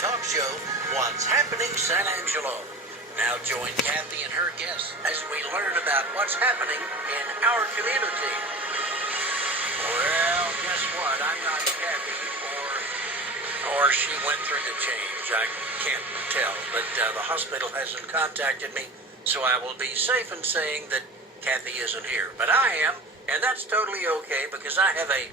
talk show, What's Happening San Angelo. Now join Kathy and her guests as we learn about what's happening in our community. Well, guess what? I'm not Kathy, or she went through the change. I can't tell, but the hospital hasn't contacted me, so I will be safe in saying that Kathy isn't here. But I am, and that's totally okay because I have a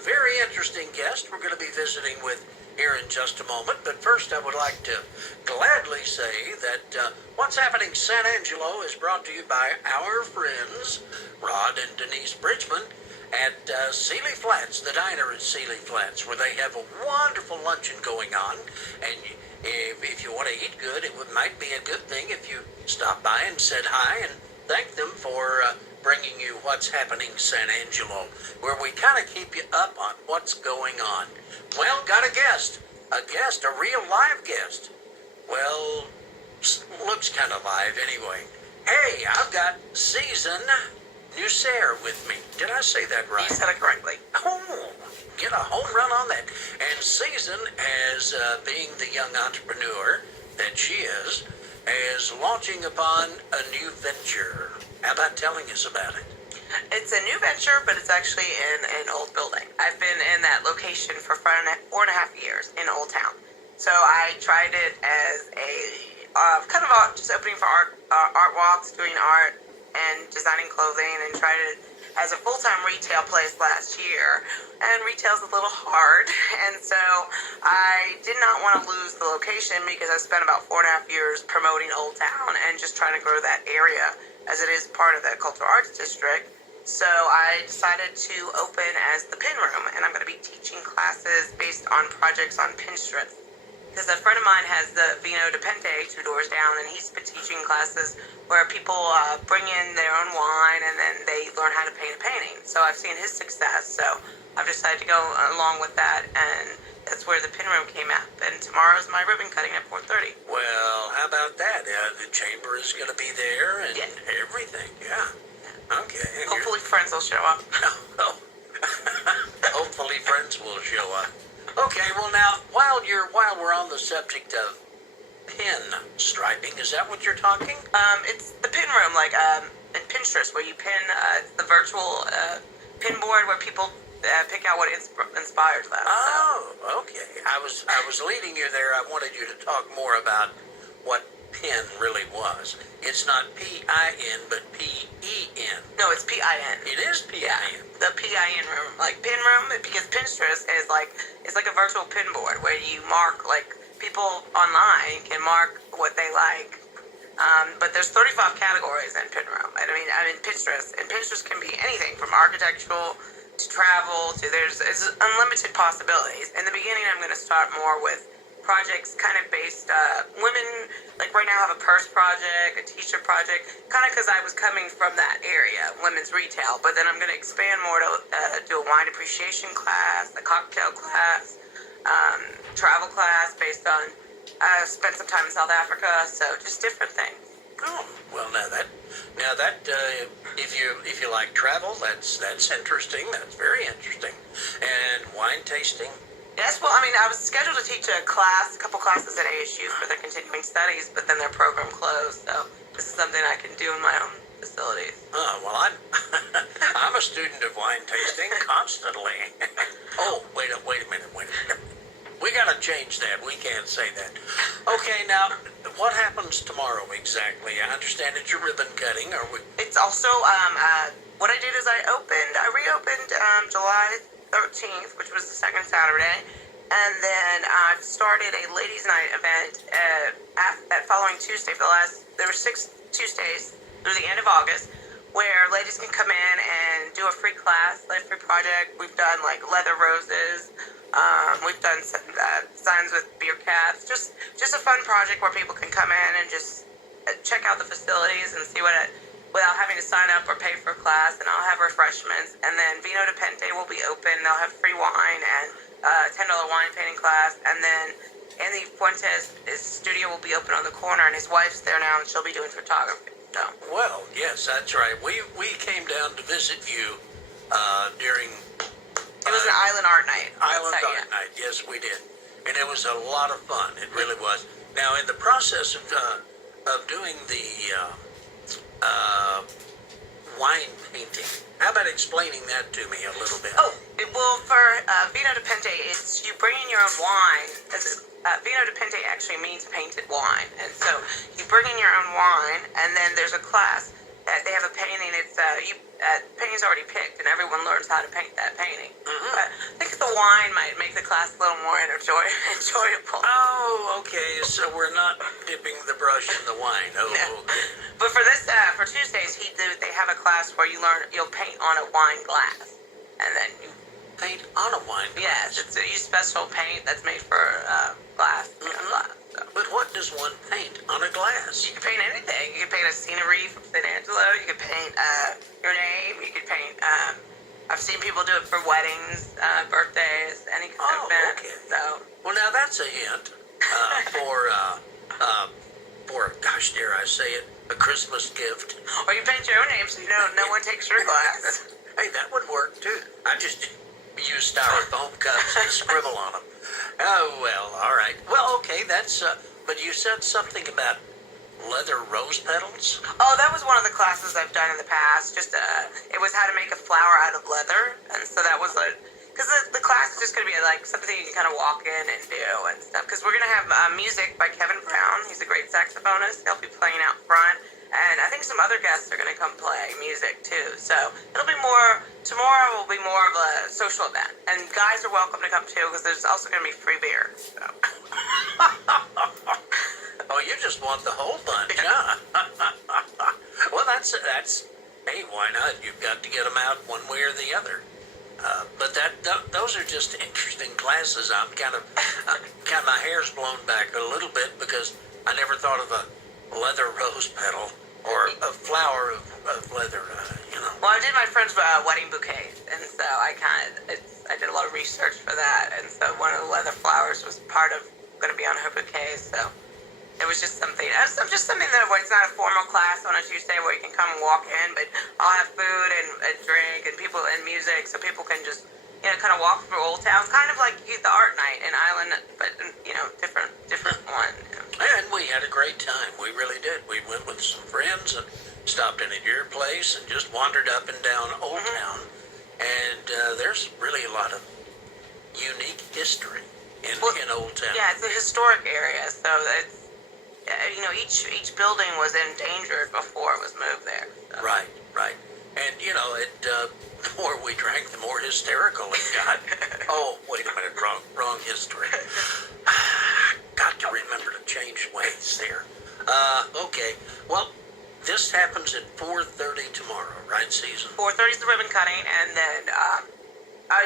very interesting guest we're going to be visiting with here in just a moment. But first, I would like to gladly say that What's Happening San Angelo is brought to you by our friends, Rod and Denise Bridgman, at Sealy Flats, the diner at Sealy Flats, where they have a wonderful luncheon going on. And if you want to eat good, might be a good thing if you stop by and said hi and thank them for bringing you What's Happening San Angelo, where we kind of keep you up on what's going on. Well, got a guest, a real live guest. Well, looks kind of live anyway. Hey, I've got Season Nusair with me. Did I say that right? You said it correctly. Oh, get a home run on that. And Season, as being the young entrepreneur that she is launching upon a new venture. How about telling us about it? It's a new venture, but it's actually in an old building. I've been in that location for 4.5 years in Old Town. So I tried it as a kind of just opening for art walks, doing art, and designing clothing, and tried it as a full-time retail place last year. And retail's a little hard, and so I did not want to lose the location because I spent about 4.5 years promoting Old Town and just trying to grow that area as it is part of the Cultural Arts District. So I decided to open as the Pin Room, and I'm going to be teaching classes based on projects on Pinterest. Because a friend of mine has the Vino de Pente 2 doors down, and he's been teaching classes where people bring in their own wine and then they learn how to paint a painting. So I've seen his success, so I've decided to go along with that, and that's where the Pin Room came up. And tomorrow's my ribbon cutting at 4:30. Well, how about that? The chamber is going to be there and everything, yeah. Okay. And hopefully friends will show up. Hopefully friends will show up. Okay, well now, while we're on the subject of pin striping, is that what you're talking? It's the Pin Room, like in Pinterest, where you pin the virtual pin board where people pick out what inspires them. Oh, okay. I was leading you there. I wanted you to talk more about what pin really was. It's not P-I-N, but P-E-N. No, it's P-I-N. It is P-I-N. Yeah, the P-I-N room. Like, Pin Room, because Pinterest is like, it's like a virtual pin board where you mark, like, people online can mark what they like. But there's 35 categories in Pin Room. And I mean, Pinterest. And Pinterest can be anything from architectural to travel to it's unlimited possibilities. In the beginning, I'm going to start more with projects kind of based, women, like right now I have a purse project, a t-shirt project, kind of because I was coming from that area, women's retail, but then I'm going to expand more to do a wine appreciation class, a cocktail class, travel class based on, spent some time in South Africa, so just different things. Oh, well now that if you like travel, that's interesting, that's very interesting. And wine tasting? Yes, well, I mean, I was scheduled to teach a couple classes at ASU for their continuing studies, but then their program closed, so this is something I can do in my own facilities. Oh, well, I'm a student of wine tasting constantly. Oh, wait a minute. We gotta change that. We can't say that. Okay, now, what happens tomorrow exactly? I understand it's your ribbon cutting. It's also, what I did is I reopened July 13th, which was the second Saturday, and then I've started a ladies' night event that following Tuesday. There were 6 Tuesdays through the end of August, where ladies can come in and do a free class, like a free project. We've done like leather roses. We've done signs with beer caps. Just a fun project where people can come in and just check out the facilities and see without having to sign up or pay for a class, and I'll have refreshments. And then Vino de Pente will be open. They'll have free wine and $10 wine painting class. And then Andy Fuentes' studio will be open on the corner, and his wife's there now, and she'll be doing photography. So. Well, yes, that's right. We came down to visit you during... It was an Island Art Night. Island Art Night, yes, we did. and it was a lot of fun. It really was. Now, in the process of doing the wine painting, how about explaining that to me a little bit? Oh, well, for Vino de Pente, it's you bring in your own wine. Vino de Pente actually means painted wine, and so you bring in your own wine, and then there's a class. They have a painting. It's painting's already picked, and everyone learns how to paint that painting. Mm-hmm. But I think the wine might make the class a little more enjoyable. Oh, okay. So we're not dipping the brush in the wine. Oh, No. okay. But for this, for Tuesdays, they have a class where you'll paint on a wine glass, and then you. Paint on a wine glass. Yes, you use special paint that's made for glass. Glass. So. But what does one paint on a glass? You can paint anything. You can paint a scenery from St. Angelo. You can paint your name. You can paint. I've seen people do it for weddings, birthdays, any kind of event. Okay. So. Well, now that's a hint for gosh, dare I say it, a Christmas gift. Or you paint your own name so you know no one takes your glass. Hey, that would work too. I just use styrofoam cups and scribble on them. Oh, well, all right. Well, okay, that's, but you said something about leather rose petals? Oh, that was one of the classes I've done in the past. Just, it was how to make a flower out of leather. And so that was because the class is just going to be like something you can kind of walk in and do and stuff. Because we're going to have music by Kevin Brown. He's a great saxophonist. He'll be playing out front. And I think some other guests are going to come play music too. So it'll be tomorrow will be more of a social event. And guys are welcome to come too because there's also going to be free beer. So. Oh, you just want the whole bunch, huh? Well, that's, hey, why not? You've got to get them out one way or the other. But those are just interesting classes. I'm kind of my hair's blown back a little bit because I never thought of a leather rose petal or a flower of leather, you know. Well, I did my friend's wedding bouquet, and so I did a lot of research for that, and so one of the leather flowers was going to be on her bouquet, so it was just something that where it's not a formal class on a Tuesday where you can come and walk in, but I'll have food and a drink and people and music, so people can just kind of walk through Old Town, kind of like the art night in Island, but different one. And we had a great time. We really did. We went with some friends and stopped in at your place and just wandered up and down Old Town. And there's really a lot of unique history in Old Town. Yeah, it's a historic area, so it's each building was endangered before it was moved there. So. Right. And the more we drank, the more hysterical it got. Oh, wait a minute, wrong history. Got to remember to change ways there. Okay. Well, this happens at 4:30 tomorrow, right, Susan? 4:30 is the ribbon cutting, and then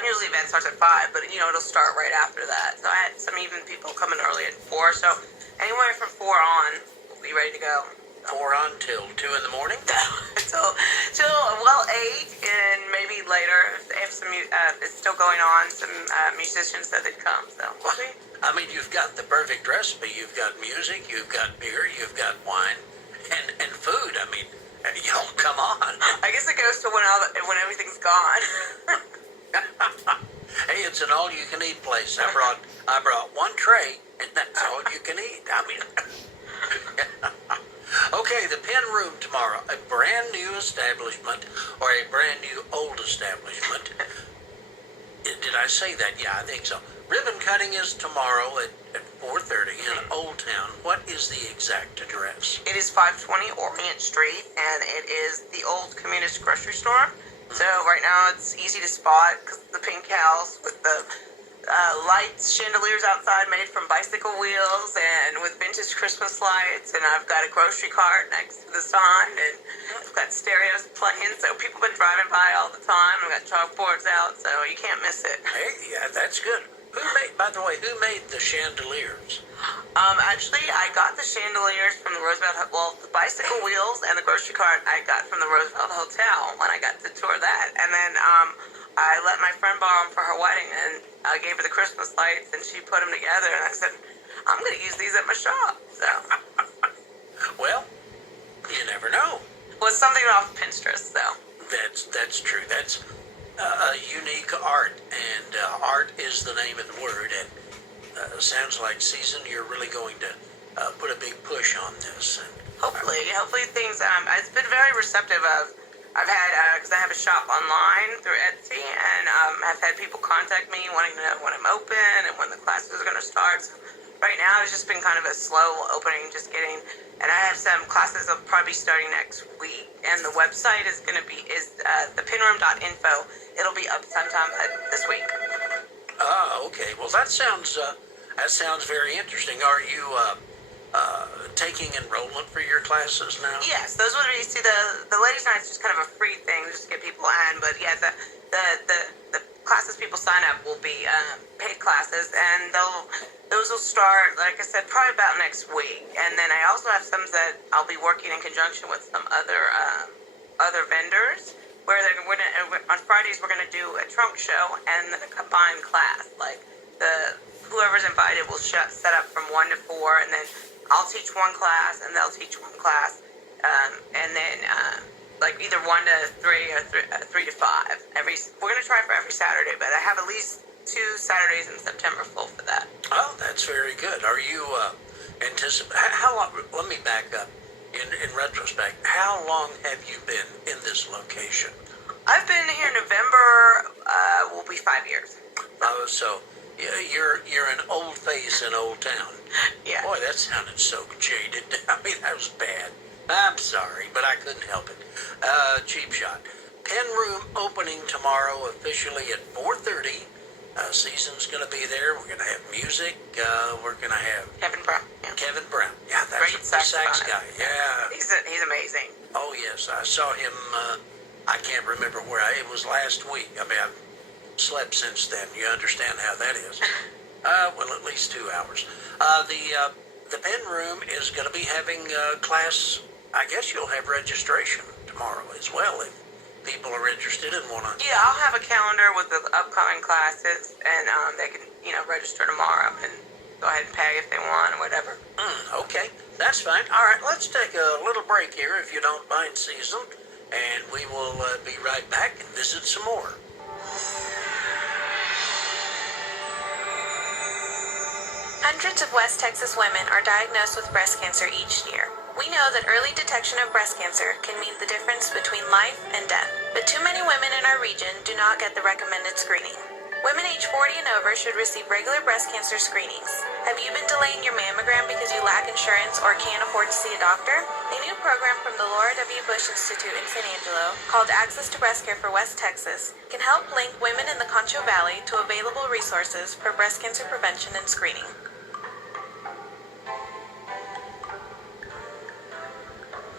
usually the event starts at 5, but it'll start right after that. So I had some even people coming early at 4. So anywhere from 4 on, we'll be ready to go. 4 on till 2 in the morning? till 8, and maybe later if some it's still going on. Some musicians said they'd come. So we'll see. I mean, you've got the perfect recipe. You've got music, you've got beer, you've got wine, and food. I mean, y'all come on. I guess it goes to when everything's gone. Hey, it's an all-you-can-eat place. I brought one tray, and that's all you can eat. I mean, okay, the Pen Room tomorrow, a brand new establishment or a brand new old establishment. Did I say that? Yeah, I think so. Ribbon cutting is tomorrow at 4:30 in Old Town. What is the exact address? It is 520 Orient Street, and it is the old communist grocery store. So right now it's easy to spot because the pink house with the lights, chandeliers outside made from bicycle wheels and with vintage Christmas lights. And I've got a grocery cart next to the sign, and I've got stereos playing. So people have been driving by all the time. I've got chalkboards out, so you can't miss it. Hey, yeah, that's good. By the way, who made the chandeliers? Actually, I got the chandeliers from the Roosevelt. Well, the bicycle wheels and the grocery cart I got from the Roosevelt Hotel when I got to tour that, and then I let my friend borrow them for her wedding, and I gave her the Christmas lights, and she put them together, and I said, I'm going to use these at my shop. So. Well, you never know. Well, it's something off Pinterest, though. That's true. That's unique art, and art is the name of the word, and sounds like, Season, you're really going to put a big push on this. And, hopefully things. It's been very receptive. I've had because I have a shop online through Etsy, and I've had people contact me wanting to know when I'm open and when the classes are going to start. So right now, it's just been kind of a slow opening, just getting. And I have some classes that'll probably be starting next week, and the website is going to be thepinroom.info. It'll be up sometime this week. Okay. Well, that sounds very interesting. Are you taking enrollment for your classes now? Yes, those would be. See, the ladies' night is just kind of a free thing, just to get people in. But yeah, the classes people sign up will be paid classes, and those will start, like I said, probably about next week. And then I also have some that I'll be working in conjunction with some other vendors, where on Fridays we're gonna do a trunk show and then a combined class. Like whoever's invited will set up from 1 to 4, and then I'll teach one class and they'll teach one class, and then like either 1 to 3 or 3 to 5. We're gonna try for every Saturday, but I have at least 2 Saturdays in September full for that. Oh, that's very good. Are you how long? Let me back up. In retrospect, how long have you been in this location? I've been here in November. Will be 5 years. Oh, so you're an old face in Old Town. Yeah. Boy, that sounded so jaded. I mean, that was bad. I'm sorry, but I couldn't help it. Cheap shot. Pen Room opening tomorrow officially at 4:30. Season's going to be there. We're going to have music. We're going to have Kevin Brown. Yeah. Kevin Brown. Yeah, that's Great the sax guy. Yeah. He's amazing. Oh, yes. I saw him. I can't remember where. It was last week. I mean, I've slept since then. You understand how that is. Well, at least 2 hours. The Pen Room is going to be having class. I guess you'll have registration tomorrow as well if people are interested and want to. Yeah, I'll have a calendar with the upcoming classes, and they can, register tomorrow and go ahead and pay if they want or whatever. Okay, that's fine. All right, let's take a little break here if you don't mind, Season, and we will be right back and visit some more. Hundreds of West Texas women are diagnosed with breast cancer each year. We know that early detection of breast cancer can mean the difference between life and death, but too many women in our region do not get the recommended screening. Women age 40 and over should receive regular breast cancer screenings. Have you been delaying your mammogram because you lack insurance or can't afford to see a doctor? A new program from the Laura W. Bush Institute in San Angelo, called Access to Breast Care for West Texas, can help link women in the Concho Valley to available resources for breast cancer prevention and screening.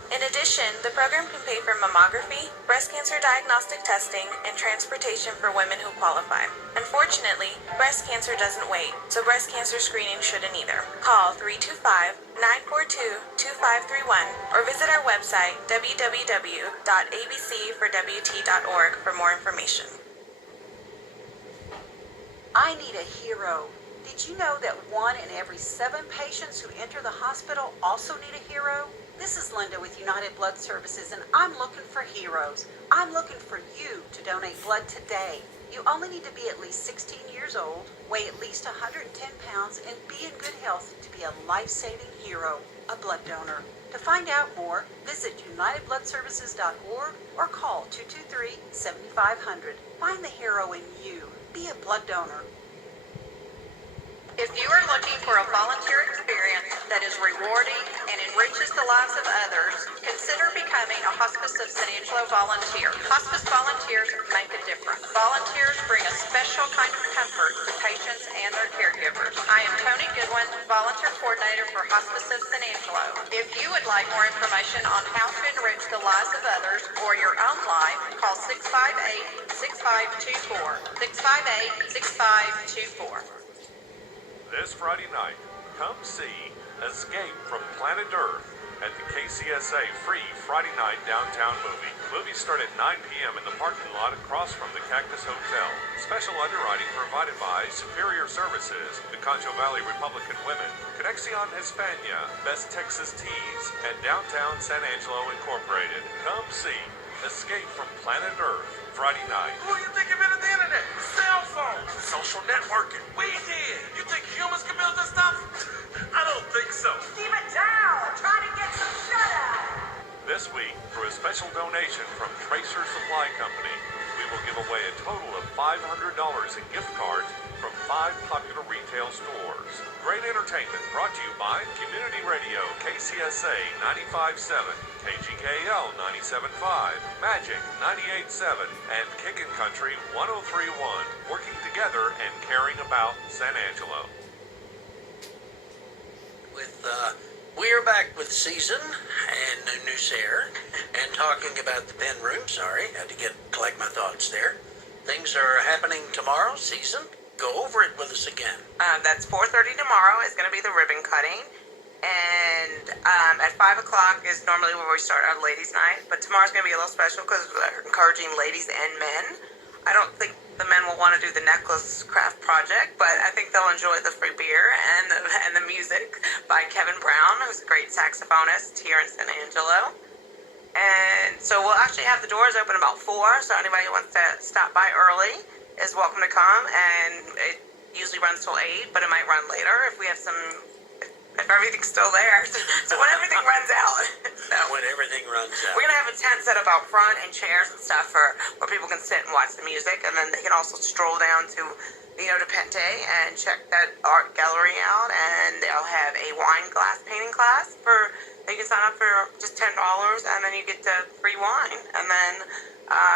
In addition, the program can pay for mammography, breast cancer diagnostic testing, and transportation for women who qualify. Unfortunately, breast cancer doesn't wait, so breast cancer screening shouldn't either. Call 325-942-2531 or visit our website www.abcforwt.org for more information. I need a hero. Did you know that 1 in every 7 patients who enter the hospital also need a hero? This is Linda with United Blood Services, and I'm looking for heroes. I'm looking for you to donate blood today. You only need to be at least 16 years old, weigh at least 110 pounds, and be in good health to be a life-saving hero, a blood donor. To find out more, visit unitedbloodservices.org or call 223-7500. Find the hero in you. Be a blood donor. If you are looking for a volunteer experience that is rewarding and enriches the lives of others, consider becoming a Hospice of San Angelo volunteer. Hospice volunteers make a difference. Volunteers bring a special kind of comfort to patients and their caregivers. I am Tony Goodwin, volunteer coordinator for Hospice of San Angelo. If you would like more information on how to enrich the lives of others or your own life, call 658-6524. 658-6524. This Friday night, come see Escape from Planet Earth at the KCSA free Friday night downtown movie. Movies start at 9 p.m. in the parking lot across from the Cactus Hotel. Special underwriting provided by Superior Services, the Concho Valley Republican Women, Conexion Hispania, Best Texas Teas, and Downtown San Angelo Incorporated. Come see Escape from Planet Earth Friday night. Who you think invented the internet? Cell phones, social networking. We did. You think humans can build this stuff? I don't think so. Keep it down. Trying to get some shutout. This week, through a special donation from Tracer Supply Company, we will give away a total of $500 in gift cards from 5 popular retail stores. Great entertainment brought to you by Community Radio KCSA 95.7, KGKL 97.5, Magic 98.7, and Kickin' Country 103.1, working together and caring about San Angelo. We are back with Season and News Air and talking about the pen room. Sorry, had to collect my thoughts there. Things are happening tomorrow. Season, go over it with us again. That's 4:30 tomorrow is going to be the ribbon cutting. And at 5 o'clock is normally where we start our ladies' night. But tomorrow's going to be a little special because we're encouraging ladies and men. I don't think the men will want to do the necklace craft project, but I think they'll enjoy the free beer and the music by Kevin Brown, who's a great saxophonist here in San Angelo. And so we'll actually have the doors open about 4, so anybody who wants to stop by early is welcome to come. And it usually runs till 8, but it might run later if we have if everything's still there. So when everything runs out. When everything runs out. We're going to have a tent set up out front and chairs and stuff where people can sit and watch the music, and then they can also stroll down to Vino de Pente and check that art gallery out, and they'll have a wine glass painting class you can sign up for just $10, and then you get the free wine. And then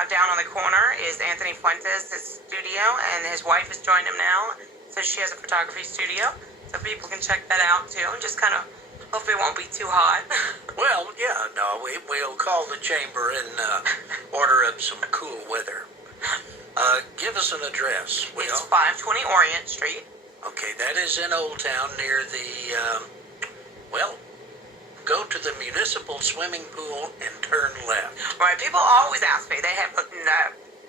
down on the corner is Anthony Fuentes' his studio, and his wife has joined him now, so she has a photography studio. So people can check that out too, and just kind of hopefully it won't be too hot. Well, yeah, no, we'll call the chamber and order up some cool weather. Give us an address, Will. It's 520 Orient Street. Okay, that is in Old Town near the, go to the municipal swimming pool and turn left. Right, people always ask me, they have,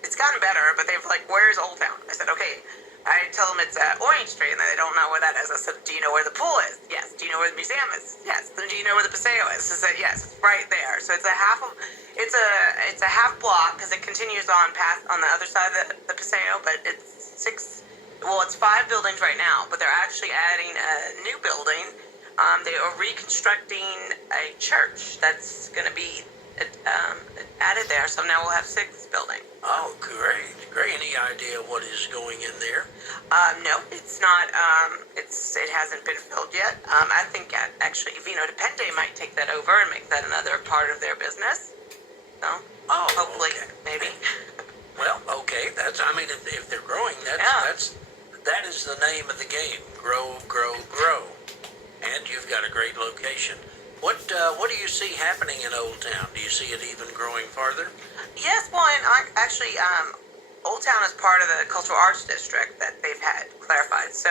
it's gotten better, but they've like, where's Old Town? I said, okay. I tell them it's Orange Street, and they don't know where that is. I said, do you know where the pool is? Yes. Do you know where the museum is? Yes. Then do you know where the Paseo is? I said, yes, it's right there. So it's a half block because it continues on past on the other side of the Paseo, but it's 5 buildings right now, but they're actually adding a new building. They are reconstructing a church that's going to be added there, so now we'll have 6 buildings. Oh, great. Any idea what is going in there? No, it's not. It hasn't been filled yet. I think actually Vino de Pente might take that over and make that another part of their business. So, hopefully, okay. maybe. Well, okay. If they're growing, that is the name of the game. Grow, grow, grow. And you've got a great location. What do you see happening in Old Town? Do you see it even growing farther? Yes, well, and actually, Old Town is part of the Cultural Arts District that they've had clarified. So,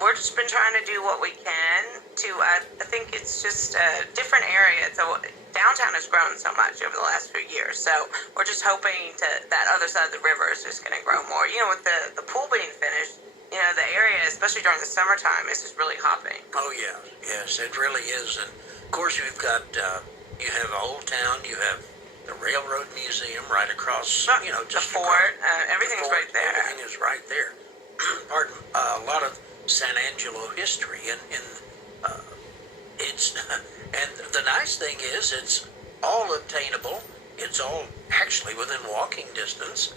we're just been trying to do what we can to, I think it's just a different area. So downtown has grown so much over the last few years. So we're just hoping that other side of the river is just going to grow more. With the pool being finished, the area, especially during the summertime, is just really hopping. Oh, yeah. Yes, it really is. And, of course, you've got, you have Old Town, you have the Railroad Museum right across, just the fort, everything's right there. Everything is right there. Pardon, a lot of San Angelo history, and it's, and the nice thing is it's all obtainable. It's all actually within walking distance.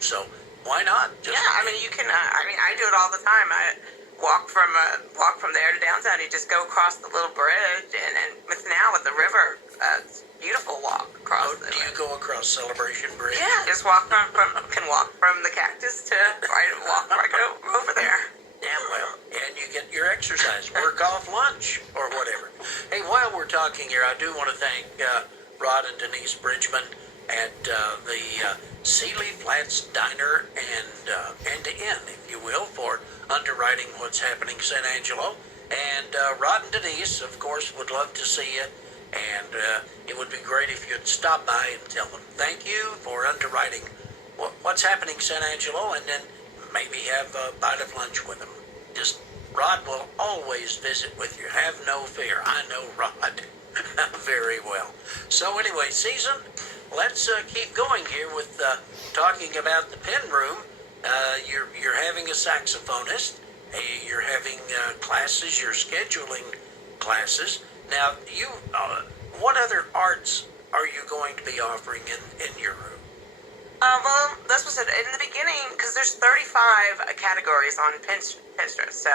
So why not? You can. I do it all the time. I walk from there to downtown. You just go across the little bridge, and with the river, it's a beautiful walk across. Do you go across Celebration Bridge? Yeah, just walk can walk from the cactus to walk right over there. Yeah, well, and you get your exercise, work off lunch or whatever. Hey, while we're talking here, I do want to thank Rod and Denise Bridgman at the Sealy Flats Diner and Inn, if you will, for underwriting what's happening in San Angelo. And Rod and Denise, of course, would love to see you. And it would be great if you'd stop by and tell them thank you for underwriting what's happening in San Angelo, and then maybe have a bite of lunch with them. Rod will always visit with you. Have no fear. I know Rod very well. So anyway, Season, let's keep going here with talking about the pen room. You're having a saxophonist. You're having classes. You're scheduling classes. Now, what other arts are you going to be offering in your room? Well, that's what I said in the beginning, because there's 35 categories on Pinterest. So,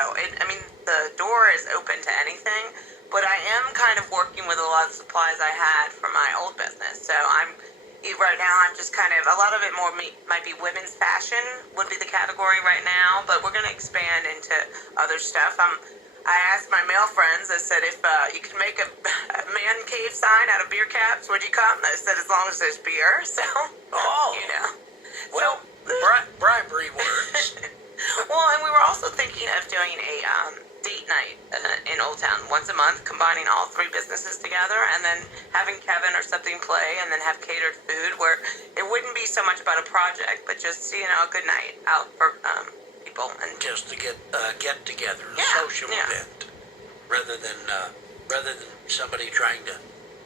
the door is open to anything, but I am kind of working with a lot of supplies I had from my old business. So right now, I'm just kind of, a lot of it more might be women's fashion would be the category right now, but we're going to expand into other stuff. I asked my male friends, I said, if you could make a man cave sign out of beer caps, would you come? They said, as long as there's beer. So, you know. Well, bribery works. Well, and we were also thinking of doing a date night in Old Town once a month, combining all three businesses together, and then having Kevin or something play, and then have catered food, where it wouldn't be so much about a project, but just, a good night out for people. And just to get together, a social event, rather than somebody trying to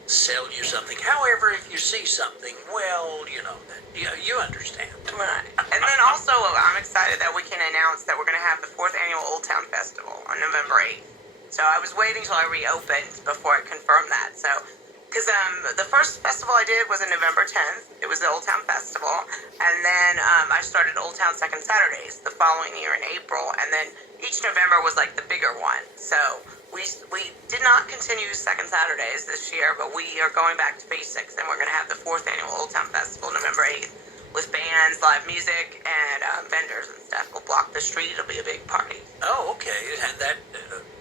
sell you something. However, if you see something, well, you understand. Right. And then also, I'm excited that we can announce that we're going to have the 4th Annual Old Town Festival on November 8th. So I was waiting till I reopened before I confirmed that. So, because the first festival I did was in November 10th. It was the Old Town Festival. And then I started Old Town Second Saturdays the following year in April. And then each November was like the bigger one. So we did not continue Second Saturdays this year, but we are going back to basics. And we're going to have the 4th Annual Old Town Festival November 8th with bands, live music, and vendors and stuff. We'll block the street. It'll be a big party. Oh, okay. And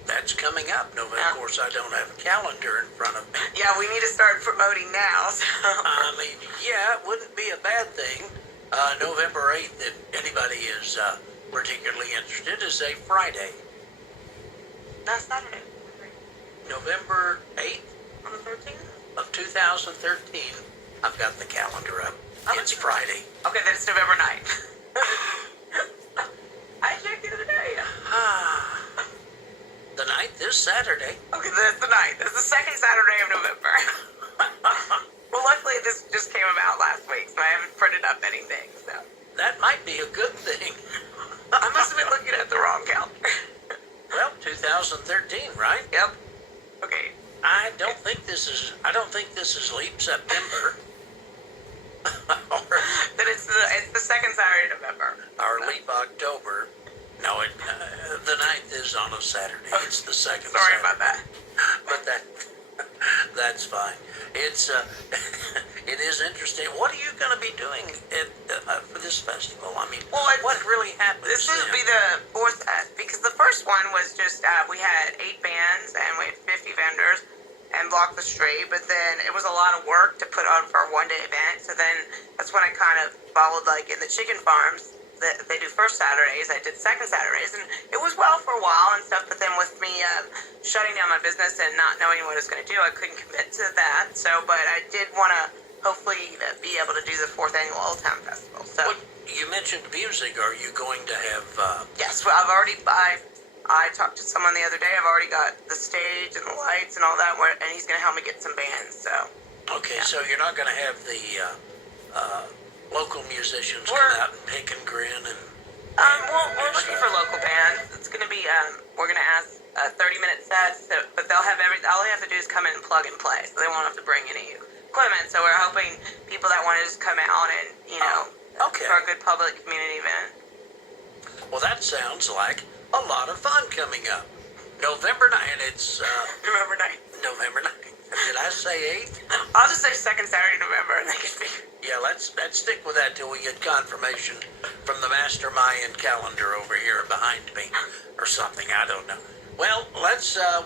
that's coming up. No, of course, I don't have a calendar in front of me. Yeah, we need to start promoting now. So. It wouldn't be a bad thing. November 8th, if anybody is particularly interested, is a Friday. No, Saturday. November 8th On the 13th? of 2013. I've got the calendar up. It's Friday. Okay, then it's November 9th. I checked the other day. The 9th is Saturday. Okay, that's the 9th. It's the second Saturday of November. Well, luckily this just came about last week, so I haven't printed up anything, so. That might be a good thing. I must have been looking at the wrong calendar. Well, 2013, right? Yep. Okay. I don't think this is Leap September. Then it's the second Saturday of November. Or Leap October. No, the 9th is on a Saturday. It's the second Sorry Saturday. about that. But that's fine. It's it is interesting. What are you going to be doing for this festival? I mean, what really happens? This would be the 4th, because the first one was just, we had 8 bands and we had 50 vendors and blocked the street, but then it was a lot of work to put on for a one-day event, so then that's when I kind of followed, like, in the chicken farms, they do first Saturdays, I did second Saturdays, and it was well for a while and stuff, but then with me shutting down my business and not knowing what I was going to do, I couldn't commit to that, but I did want to hopefully be able to do the 4th Annual Old Town Festival, so. Well, you mentioned music. Are you going to have... Yes, well, I talked to someone the other day. I've already got the stage and the lights and all that, and he's going to help me get some bands, so. Okay, so you're not going to have the local musicians come out and pick and grin and... We're looking for local bands. It's going to be, we're going to ask 30-minute sets, but they'll have all they have to do is come in and plug and play, so they won't have to bring any equipment, so we're hoping people that want to just come out and, for a good public community event. Well, that sounds like a lot of fun coming up. November 9th, it's... November 9th. November 9th. Did I say 8th? I'll just say second Saturday in November, and they can be... Yeah, let's stick with that till we get confirmation from the master Mayan calendar over here behind me, or something, I don't know. Well,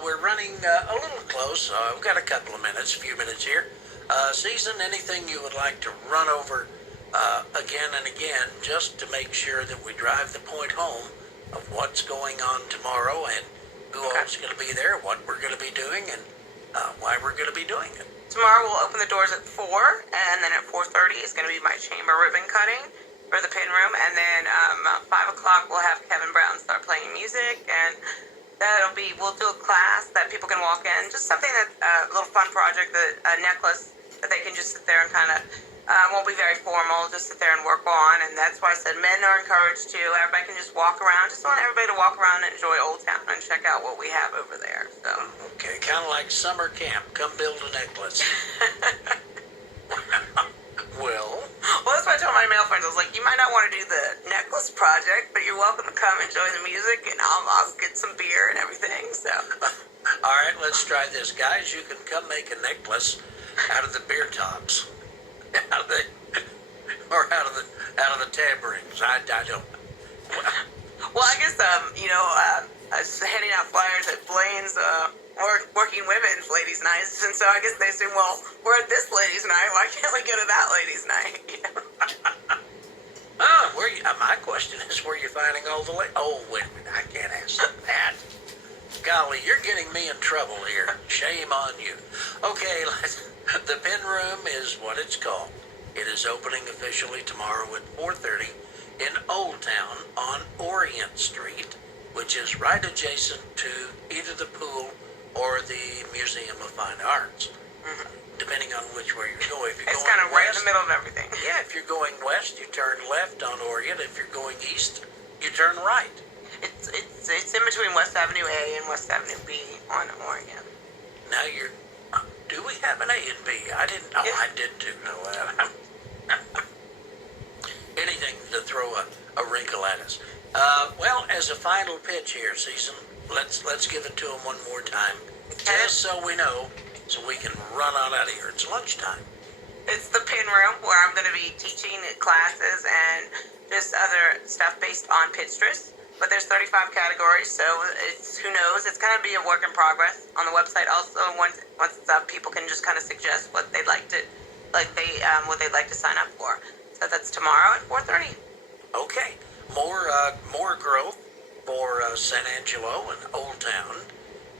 we're running a little close. We've got a few minutes here. Season, anything you would like to run over again and again, just to make sure that we drive the point home of what's going on tomorrow and who else is going to be there, what we're going to be doing, and why we're going to be doing it. Tomorrow we'll open the doors at 4, and then at 4:30 is going to be my chamber ribbon cutting for the pin room, and then 5 o'clock we'll have Kevin Brown start playing music, and we'll do a class that people can walk in, just something that a little fun project, a necklace that they can just sit there and kind of Won't be very formal, just sit there and work on, and that's why I said men are encouraged to. Everybody can just walk around. Just want everybody to walk around and enjoy Old Town and check out what we have over there. So. Okay, kind of like summer camp. Come build a necklace. Well, that's why I told my male friends. I was like, you might not want to do the necklace project, but you're welcome to come enjoy the music, and I'll get some beer and everything. So. All right, let's try this, guys. You can come make a necklace out of the beer tops. Out of the tab rings. I don't. Well, I guess I was handing out flyers at Blaine's working women's ladies' nights, and so I guess they assume, well, we're at this ladies' night. Why can't we go to that ladies' night? My question is, where you finding all the? Oh, wait a minute. I can't answer that. Golly, you're getting me in trouble here. Shame on you. Okay, the Pen Room is what it's called. It is opening officially tomorrow at 4:30 in Old Town on Orient Street, which is right adjacent to either the pool or the Museum of Fine Arts, depending on which way you're going. If you're It's going kind of right in west, the middle of everything. yeah, if you're going west, you turn left on Orient. If you're going east, you turn right. It's in between West Avenue A and West Avenue B on Oregon. Now do we have an A and B? I didn't know. Yeah. I did too know that. Anything to throw a wrinkle at us. Well, as a final pitch here, Season, let's give it to them one more time, just so we know, so we can run on out of here. It's lunchtime. It's the Pen Room where I'm going to be teaching classes and just other stuff based on Pitstress. But there's 35 categories, so who knows? It's going to be a work in progress on the website. Also, once people can just kind of suggest what they'd like to, what they'd like to sign up for. So that's tomorrow at 4:30. Okay, more growth for San Angelo and Old Town,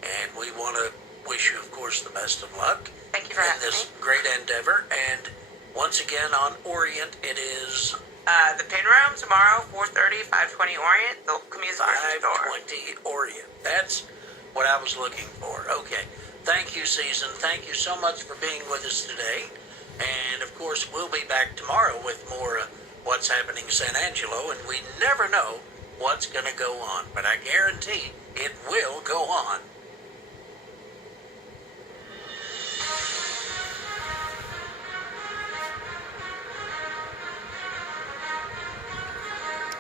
and we want to wish you, of course, the best of luck Thank you for in having this me. great endeavor. And once again, on Orient, it is The Pen Room tomorrow, 4:30, 520 Orient, the Community Store. 520 Orient. That's what I was looking for. Okay. Thank you, Season. Thank you so much for being with us today. And, of course, we'll be back tomorrow with more What's Happening in San Angelo. And we never know what's going to go on. But I guarantee it will go on.